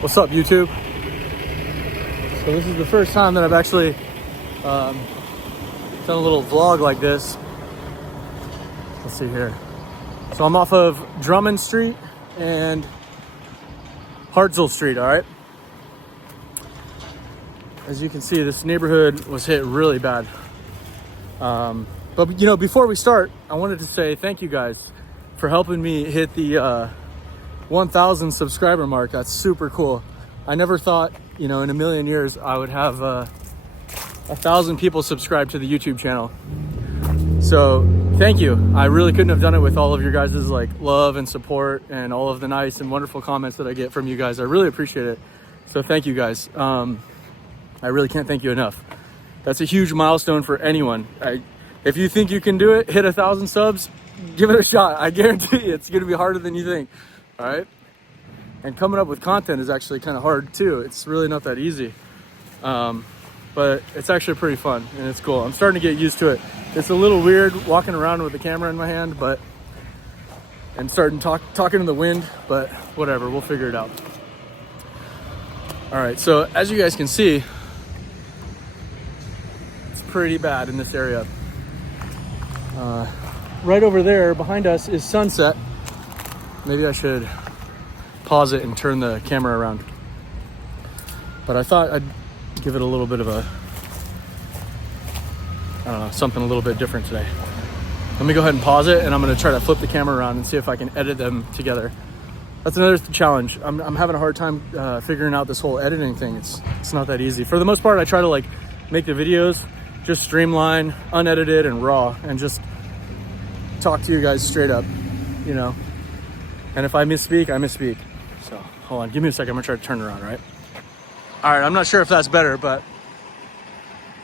What's up, YouTube? So this is the first time that I've actually done a little vlog like this. Let's see here. So I'm off of Drummond Street and Hartselle Street, all right? As you can see, this neighborhood was hit really bad. But you know, before we start, I wanted to say thank you guys for helping me hit the 1,000 subscriber mark. That's super cool. I never thought, you know, in a million years I would have 1,000 people subscribe to the YouTube channel. So thank you. I really couldn't have done it with all of your guys' like love and support and all of the nice and wonderful comments that I get from you guys. I really appreciate it. So thank you guys. I really can't thank you enough. That's a huge milestone for anyone. If you think you can do it, hit 1,000 subs, give it a shot. I guarantee you it's gonna be harder than you think. All right, and coming up with content is actually kind of hard too. It's really not that easy, but it's actually pretty fun and it's cool. I'm starting to get used to it. It's a little weird walking around with the camera in my hand, but and starting talking in the wind, but whatever, we'll figure it out. All right, so as you guys can see, it's pretty bad in this area. Right over there behind us is Sunset. Maybe I should pause it and turn the camera around. But I thought I'd give it a little bit of a, I don't know, something a little bit different today. Let me go ahead and pause it, and I'm gonna try to flip the camera around and see if I can edit them together. That's another challenge. I'm having a hard time figuring out this whole editing thing. It's not that easy. For the most part, I try to like make the videos just streamline, unedited, and raw, and just talk to you guys straight up, you know. And if I misspeak, I misspeak. So hold on, give me a second. I'm gonna try to turn it around, right? All right, I'm not sure if that's better, but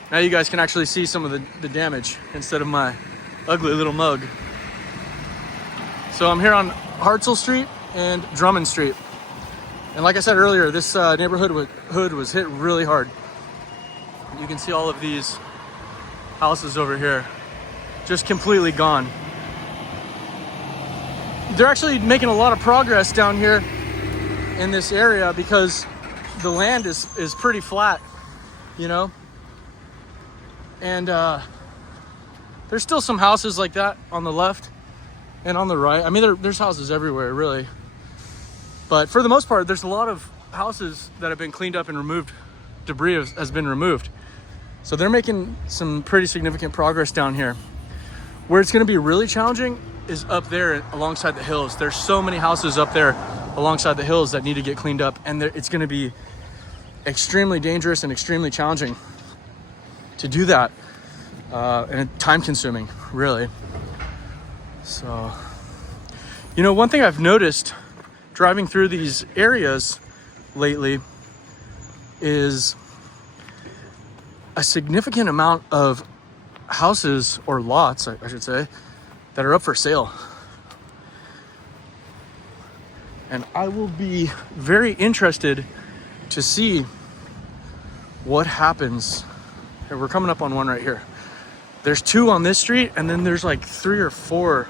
now you guys can actually see some of the damage instead of my ugly little mug. So I'm here on Hartselle Street and Drummond Street. And like I said earlier, this neighborhood was hit really hard. You can see all of these houses over here just completely gone. They're actually making a lot of progress down here in this area because the land is pretty flat, you know? And there's still some houses like that on the left and on the right. I mean, there's houses everywhere, really. But for the most part, there's a lot of houses that have been cleaned up and removed. Debris has been removed. So they're making some pretty significant progress down here. Where it's gonna be really challenging is up there alongside the hills. There's so many houses up there alongside the hills that need to get cleaned up, and it's gonna be extremely dangerous and extremely challenging to do that, and time consuming, really. So, you know, one thing I've noticed driving through these areas lately is a significant amount of houses or lots, I should say, that are up for sale. And I will be very interested to see what happens. And we're coming up on one right here. There's 2 on this street, and then there's like 3 or 4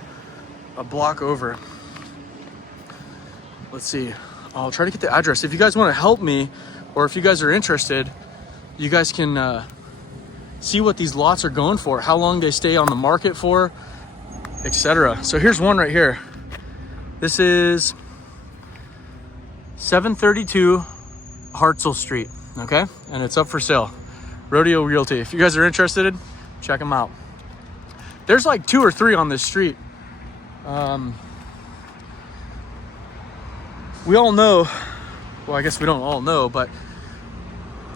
a block over. Let's see. I'll try to get the address. If you guys want to help me, or if you guys are interested, you guys can see what these lots are going for, how long they stay on the market for, etc. So here's one right here. This is 732 Hartselle Street, okay? And it's up for sale. Rodeo Realty. If you guys are interested, check them out. There's like 2 or 3 on this street. We all know, well, I guess we don't all know, but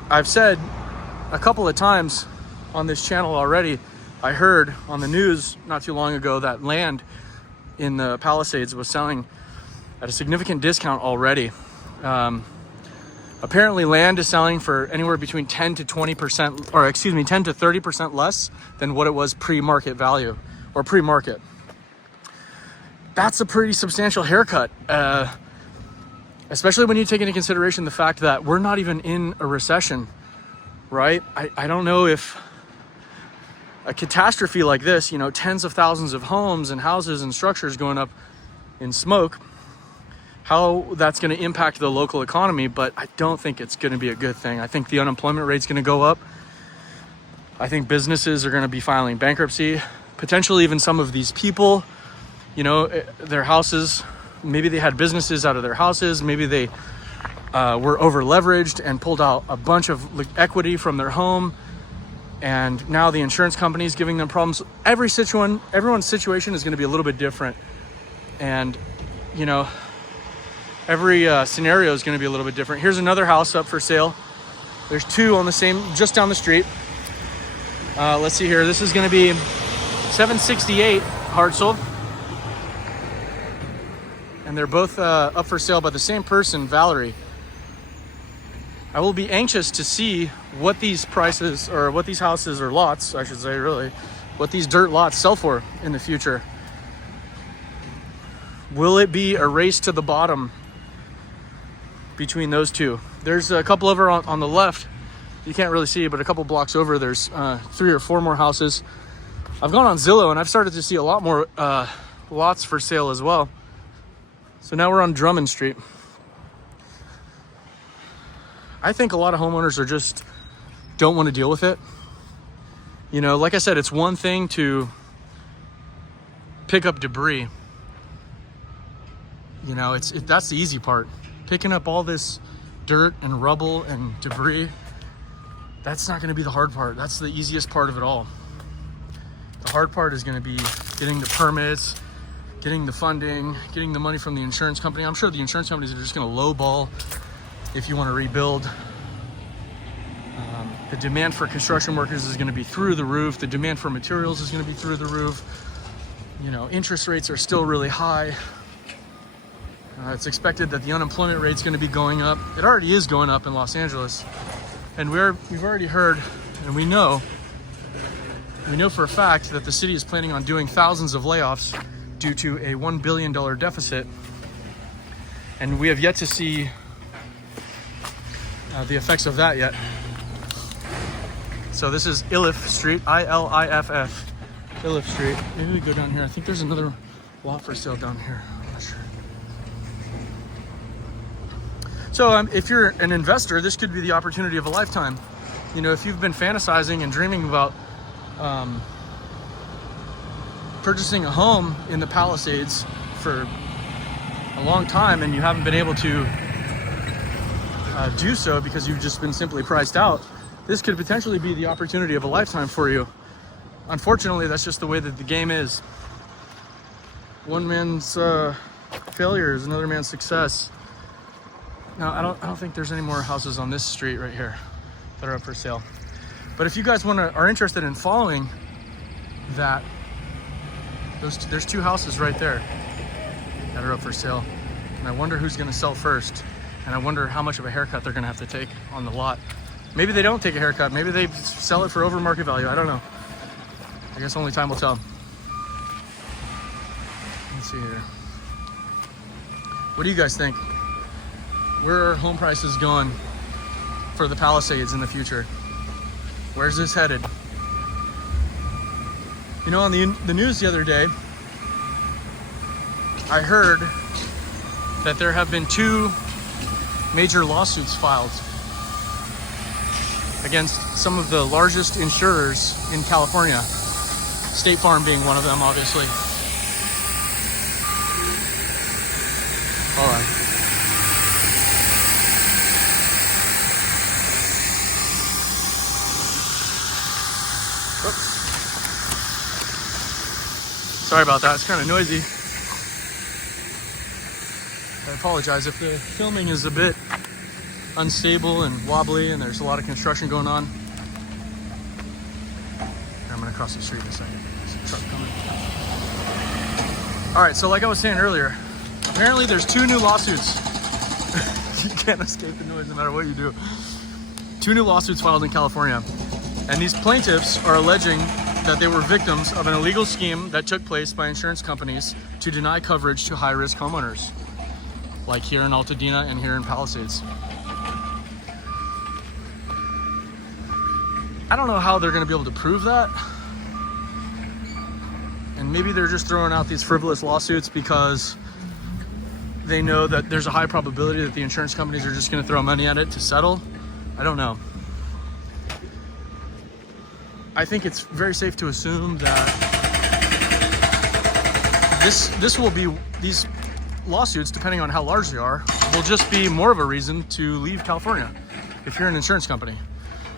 I've said a couple of times on this channel already, I heard on the news not too long ago that land in the Palisades was selling at a significant discount already. Apparently land is selling for anywhere between 10 to 20%, or excuse me, 10 to 30% less than what it was pre-market value or pre-market. That's a pretty substantial haircut, especially when you take into consideration the fact that we're not even in a recession, right? I don't know if a catastrophe like this, you know, tens of thousands of homes and houses and structures going up in smoke, how that's going to impact the local economy, but I don't think it's going to be a good thing. I think the unemployment rate's going to go up. I think businesses are going to be filing bankruptcy. Potentially even some of these people, you know, their houses, maybe they had businesses out of their houses. Maybe they were over leveraged and pulled out a bunch of equity from their home. And now the insurance company is giving them problems. Everyone's situation is going to be a little bit different. And, you know, every scenario is going to be a little bit different. Here's another house up for sale. There's two on the same, just down the street. Let's see here. This is going to be 768 Hartzell. And they're both up for sale by the same person, Valerie. I will be anxious to see what these prices, or what these houses or lots, I should say, really, what these dirt lots sell for in the future. Will it be a race to the bottom between those two? There's a couple over on the left. You can't really see, but a couple blocks over, there's 3 or 4 more houses. I've gone on Zillow and I've started to see a lot more lots for sale as well. So now we're on Drummond Street. I think a lot of homeowners are just don't want to deal with it. You know, like I said, it's one thing to pick up debris. You know, that's the easy part. Picking up all this dirt and rubble and debris, that's not going to be the hard part. That's the easiest part of it all. The hard part is going to be getting the permits, getting the funding, getting the money from the insurance company. I'm sure the insurance companies are just going to lowball if you want to rebuild. The demand for construction workers is going to be through the roof. The demand for materials is going to be through the roof. You know, interest rates are still really high. It's expected that the unemployment rate is going to be going up. It already is going up in Los Angeles. And we've already heard, and we know for a fact that the city is planning on doing thousands of layoffs due to a $1 billion deficit. And we have yet to see the effects of that yet. So this is Iliff Street, I-L-I-F-F, Iliff Street. Maybe we go down here. I think there's another lot for sale down here. I'm not sure. So if you're an investor, this could be the opportunity of a lifetime. You know, if you've been fantasizing and dreaming about purchasing a home in the Palisades for a long time and you haven't been able to do so because you've just been simply priced out, this could potentially be the opportunity of a lifetime for you. Unfortunately, that's just the way that the game is. One man's failure is another man's success. Now, I don't think there's any more houses on this street right here that are up for sale. But if you guys are interested in following that, there's 2 houses right there that are up for sale. And I wonder who's going to sell first. And I wonder how much of a haircut they're going to have to take on the lot. Maybe they don't take a haircut. Maybe they sell it for over market value. I don't know. I guess only time will tell. Let's see here. What do you guys think? Where are home prices going for the Palisades in the future? Where's this headed? You know, on the news the other day, I heard that there have been 2 major lawsuits filed against some of the largest insurers in California. State Farm being one of them, obviously. All right. Oops. Sorry about that, it's kind of noisy. I apologize if the filming is a bit unstable and wobbly and there's a lot of construction going on. I'm gonna cross the street in a second. There's a truck coming. All right, so like I was saying earlier, apparently there's 2 new lawsuits. You can't escape the noise no matter what you do. 2 new lawsuits filed in California. And these plaintiffs are alleging that they were victims of an illegal scheme that took place by insurance companies to deny coverage to high-risk homeowners, like here in Altadena and here in Palisades. I don't know how they're going to be able to prove that. And maybe they're just throwing out these frivolous lawsuits because they know that there's a high probability that the insurance companies are just going to throw money at it to settle. I don't know. I think it's very safe to assume that these lawsuits, depending on how large they are, will just be more of a reason to leave California if you're an insurance company.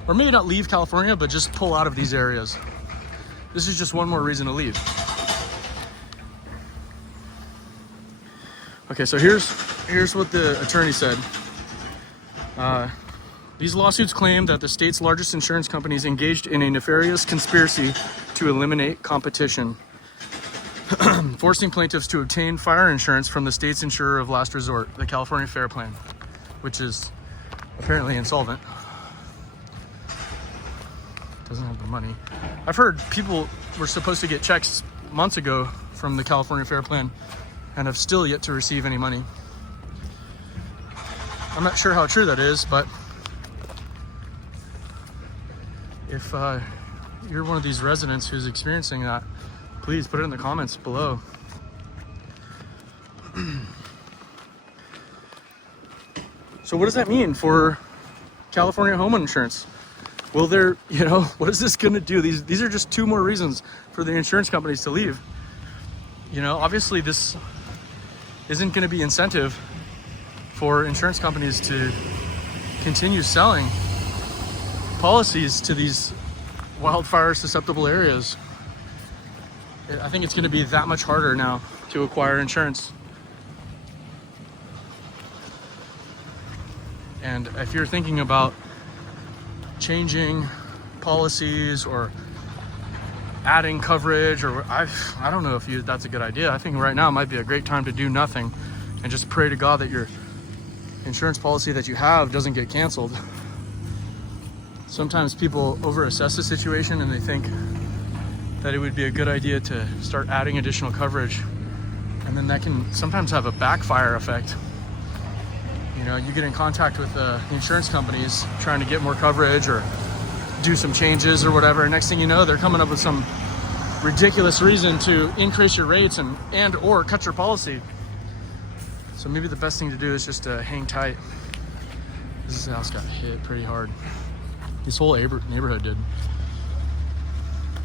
Or maybe not leave California, but just pull out of these areas. This is just one more reason to leave. Okay, so here's what the attorney said. These lawsuits claim that the state's largest insurance companies engaged in a nefarious conspiracy to eliminate competition, forcing plaintiffs to obtain fire insurance from the state's insurer of last resort, the California Fair Plan, which is apparently insolvent. Doesn't have the money. I've heard people were supposed to get checks months ago from the California Fair Plan and have still yet to receive any money. I'm not sure how true that is, but if you're one of these residents who's experiencing that, please put it in the comments below. So what does that mean for California home insurance? Will there, what is this going to do? These are just two more reasons for the insurance companies to leave. Obviously this isn't going to be incentive for insurance companies to continue selling policies to these wildfire susceptible areas. I think it's going to be that much harder now to acquire insurance. And if you're thinking about changing policies or adding coverage, or I don't know if that's a good idea. I think right now might be a great time to do nothing and just pray to God that your insurance policy that you have doesn't get canceled. Sometimes people overassess the situation and they think that it would be a good idea to start adding additional coverage, and then that can sometimes have a backfire effect. You get in contact with the insurance companies trying to get more coverage or do some changes or whatever, and next thing you know, they're coming up with some ridiculous reason to increase your rates and or cut your policy. So maybe the best thing to do is just to hang tight. This house got hit pretty hard. This whole neighborhood did.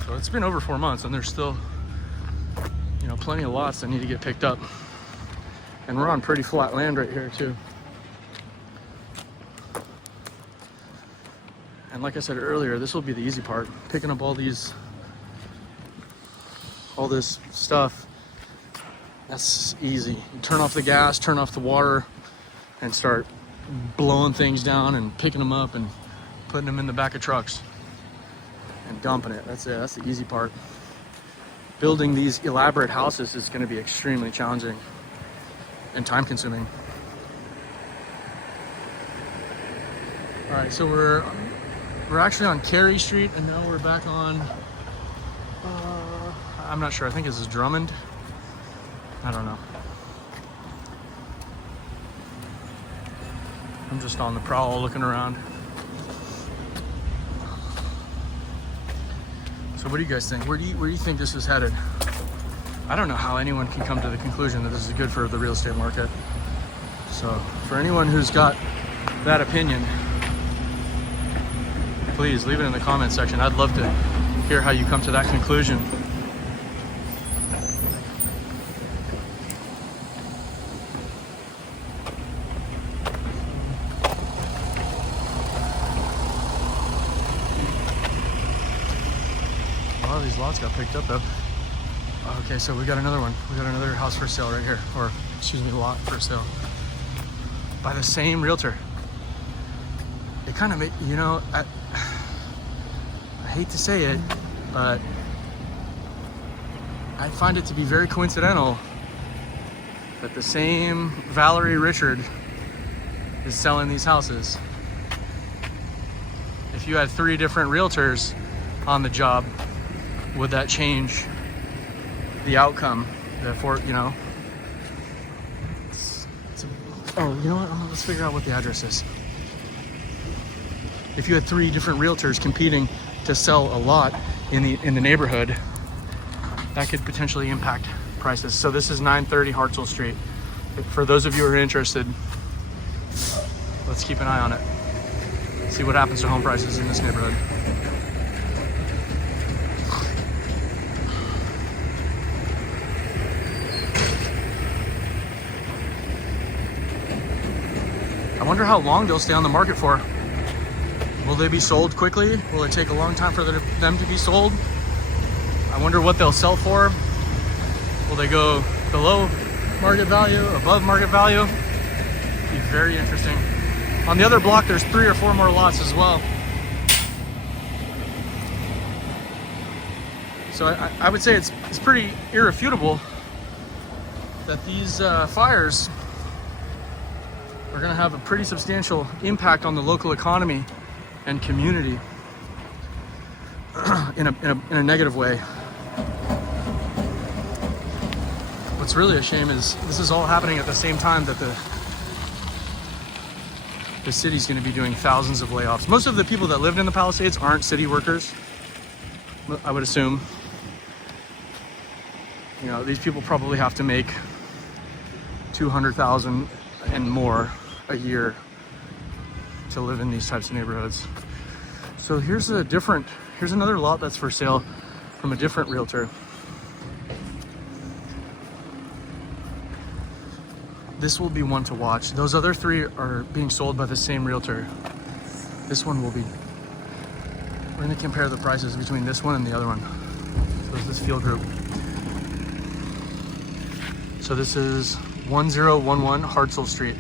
So it's been over 4 months and there's still, plenty of lots that need to get picked up. And we're on pretty flat land right here too. And like I said earlier, this will be the easy part. Picking up all this stuff, that's easy. You turn off the gas, turn off the water, and start blowing things down and picking them up and putting them in the back of trucks and dumping it. That's it. That's the easy part. Building these elaborate houses is going to be extremely challenging and time consuming. All right, so we're actually on Carey Street, and now we're back on, I'm not sure, I think this is Drummond. I don't know. I'm just on the prowl looking around. So what do you guys think? Where do you think this is headed? I don't know how anyone can come to the conclusion that this is good for the real estate market. So for anyone who's got that opinion, please leave it in the comment section. I'd love to hear how you come to that conclusion. A lot of these lots got picked up though. Okay, so we got another one. We got another house for sale right here, or excuse me, lot for sale by the same realtor. It kind of made, I hate to say it, but I find it to be very coincidental that the same Valerie Richard is selling these houses. If you had 3 different realtors on the job, would that change the outcome? Let's figure out what the address is. If you had 3 different realtors competing to sell a lot in the neighborhood, that could potentially impact prices. So this is 930 Hartsell Street. for those of you who are interested, let's keep an eye on it. See what happens to home prices in this neighborhood. I wonder how long they'll stay on the market for. Will they be sold quickly? Will it take a long time for them to be sold? I wonder what they'll sell for. Will they go below market value, above market value? Be very interesting. On the other block, there's 3 or 4 more lots as well. So I would say it's pretty irrefutable that these fires are going to have a pretty substantial impact on the local economy and community in a negative way. What's really a shame is this is all happening at the same time that the city's going to be doing thousands of layoffs. Most of the people that lived in the Palisades aren't city workers, I would assume. You know, these people probably have to make $200,000 and more a year to live in these types of neighborhoods. So here's another lot that's for sale from a different realtor. This will be one to watch. Those other 3 are being sold by the same realtor. This one will be. We're going to compare the prices between this one and the other one. So there's this field group. So this is 1011 Hartzell Street.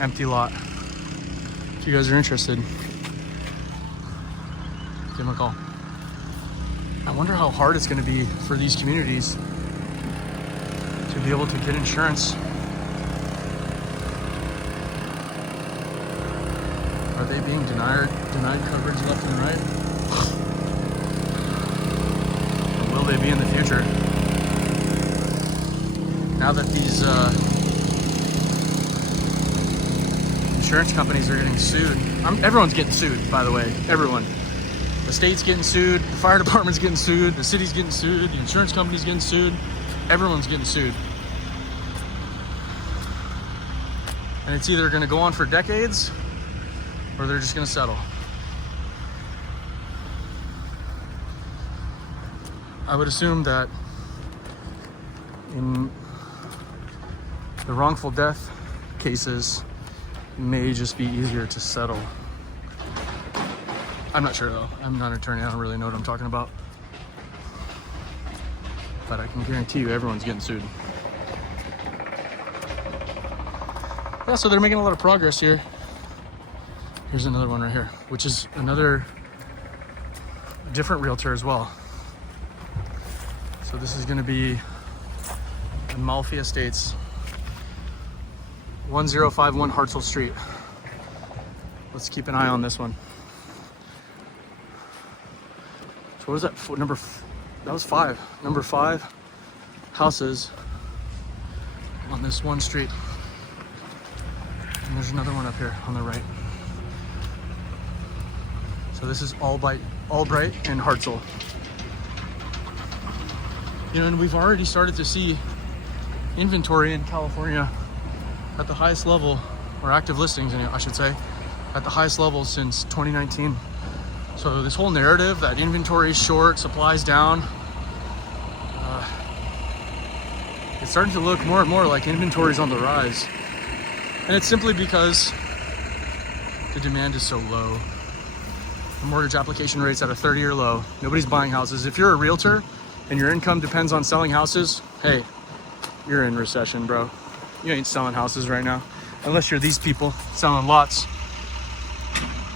Empty lot. If you guys are interested, give them a call. I wonder how hard it's going to be for these communities to be able to get insurance. Are they being denied coverage left and right? Or will they be in the future? Now that these insurance companies are getting sued. Everyone's getting sued, by the way. Everyone. The state's getting sued, the fire department's getting sued, the city's getting sued, the insurance company's getting sued. Everyone's getting sued. And it's either going to go on for decades or they're just going to settle. I would assume that in the wrongful death cases, it may just be easier to settle. I'm not sure though. I'm not an attorney. I don't really know what I'm talking about. But I can guarantee you everyone's getting sued. Yeah, so they're making a lot of progress here. Here's another one right here, which is another different realtor as well. So this is going to be in Malfi Estates, 1051 Hartzell Street. Let's keep an eye on this one. So what was that? That was 5. Number 5 houses on this one street. And there's another one up here on the right. So this is Albright and Hartzell. You know, and we've already started to see inventory in California at the highest level, or active listings, I should say, at the highest level since 2019. So this whole narrative that inventory is short, supply's down, it's starting to look more and more like inventory's on the rise. And it's simply because the demand is so low. The mortgage application rate's at a 30-year low. Nobody's buying houses. If you're a realtor and your income depends on selling houses, hey, you're in recession, bro. You ain't selling houses right now, unless you're these people selling lots.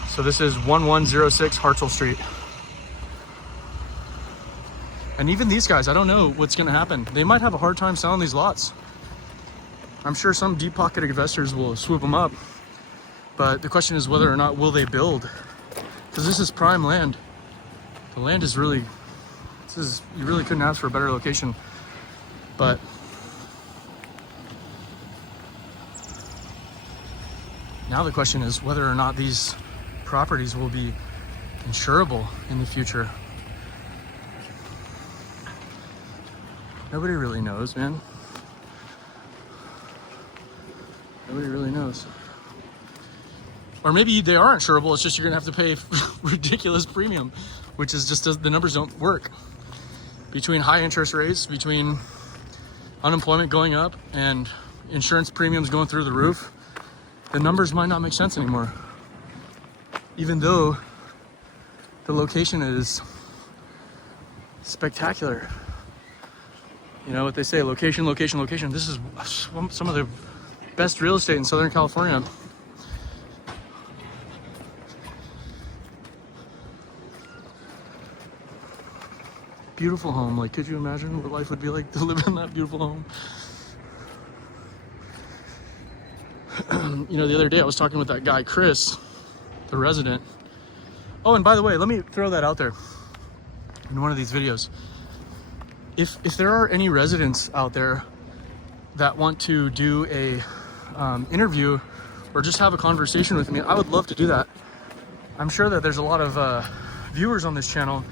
So this is 1106 Hartzell Street. And even these guys, I don't know what's gonna happen. They might have a hard time selling these lots. I'm sure some deep-pocketed investors will swoop them up. But the question is whether or not will they build? Because this is prime land. The land is really, you really couldn't ask for a better location. But now the question is whether or not these properties will be insurable in the future. Nobody really knows, man. Nobody really knows. Or maybe they are insurable, it's just you're gonna have to pay ridiculous premium, which is just the numbers don't work. Between high interest rates, between unemployment going up and insurance premiums going through the roof, the numbers might not make sense anymore. Even though the location is spectacular. You know what they say, location, location, location. This is some of the best real estate in Southern California. Beautiful home. Like, could you imagine what life would be like to live in that beautiful home? You know, the other day I was talking with that guy, Chris, the resident. Oh, and by the way, let me throw that out there in one of these videos. If there are any residents out there that want to do a interview or just have a conversation with me, I would love to do that. I'm sure that there's a lot of viewers on this channel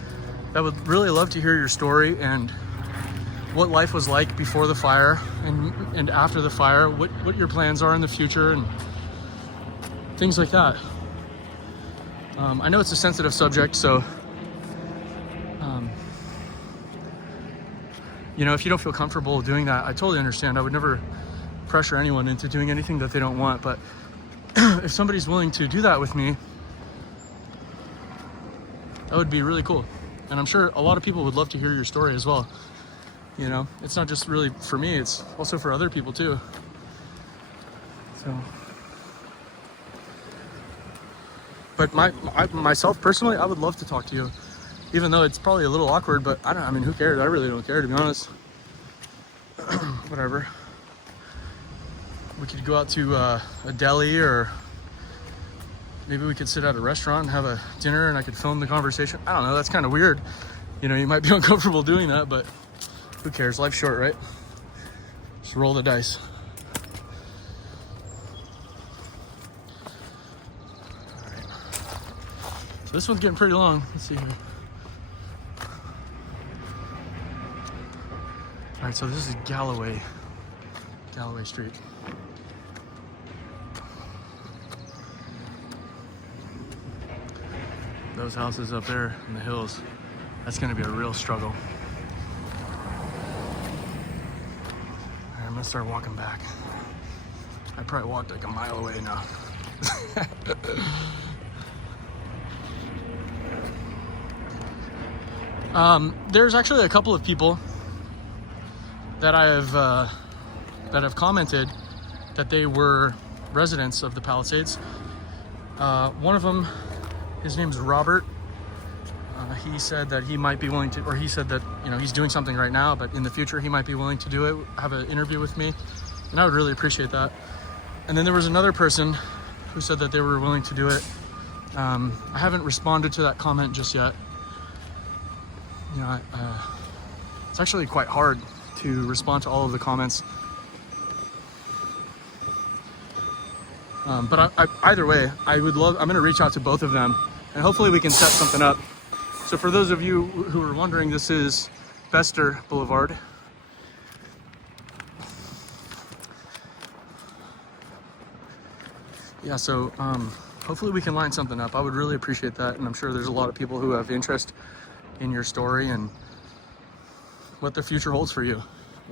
that would really love to hear your story and what life was like before the fire and after the fire, what your plans are in the future and things like that. I know it's a sensitive subject, so you know, if you don't feel comfortable doing that, I totally understand. I would never pressure anyone into doing anything that they don't want, but if somebody's willing to do that with me, that would be really cool. And I'm sure a lot of people would love to hear your story as well. You know, it's not just really for me, it's also for other people too. So, but myself personally, I would love to talk to you, even though it's probably a little awkward, but I mean, who cares? I really don't care, to be honest. Whatever. We could go out to a deli, or maybe we could sit at a restaurant and have a dinner and I could film the conversation. I don't know, that's kind of weird. You know, you might be uncomfortable doing that, but who cares? Life's short, right? Just roll the dice. All right. So this one's getting pretty long. Let's see here. All right, so this is Galloway Street. Those houses up there in the hills, that's gonna be a real struggle. All right, I'm gonna start walking back. I probably walked like a mile away now. There's actually a couple of people that have commented that they were residents of the Palisades. One of them, his name's Robert. He said that he might be willing to, or he said that, you know, he's doing something right now, but in the future he might be willing to do it, have an interview with me, and I would really appreciate that. And then there was another person who said that they were willing to do it. I haven't responded to that comment just yet. You know, it's actually quite hard to respond to all of the comments. But either way, I'm gonna reach out to both of them and hopefully we can set something up. So for those of you who are wondering, this is Bester Boulevard. Yeah, so hopefully we can line something up. I would really appreciate that, and I'm sure there's a lot of people who have interest in your story and what the future holds for you,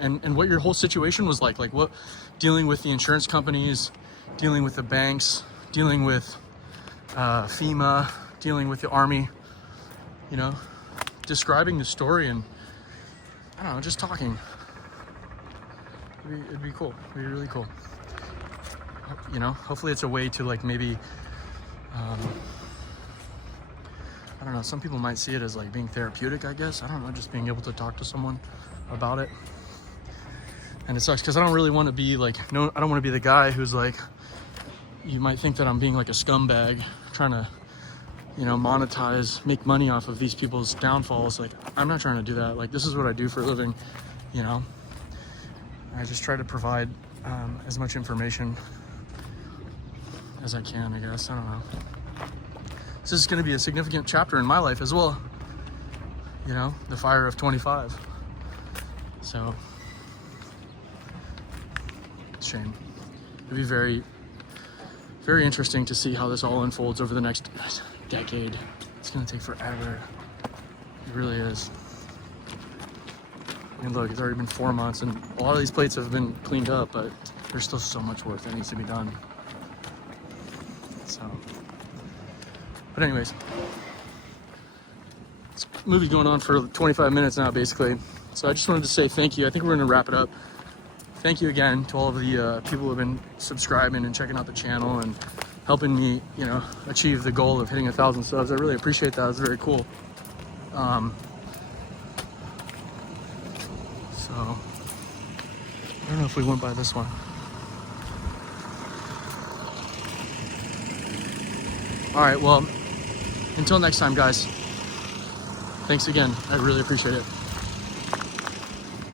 and what your whole situation was like what dealing with the insurance companies, dealing with the banks, dealing with FEMA, dealing with the Army, you know, describing the story, and I don't know, just talking. It'd be cool. It'd be really cool. You know, hopefully it's a way to like maybe, I don't know, some people might see it as like being therapeutic, I guess. I don't know, just being able to talk to someone about it. And it sucks because I don't really want to be like, I don't want to be the guy who's like, you might think that I'm being like a scumbag trying to, you know, monetize, make money off of these people's downfalls. Like, I'm not trying to do that. Like, this is what I do for a living, you know. I just try to provide as much information as I can, I guess. I don't know. This is going to be a significant chapter in my life as well. You know, the fire of 25. So, shame. It'd be very, very interesting to see how this all unfolds over the next decade. It's gonna take forever. It really is. I mean, look, it's already been 4 months, and a lot of these plates have been cleaned up, but there's still so much work that needs to be done. So, but anyways, this movie's going on for 25 minutes now, basically. So I just wanted to say thank you. I think we're gonna wrap it up. Thank you again to all of the people who have been subscribing and checking out the channel and helping me, you know, achieve the goal of hitting 1,000 subs. I really appreciate that. It's very cool. So I don't know if we went by this one. All right, well, until next time, guys. Thanks again. I really appreciate it.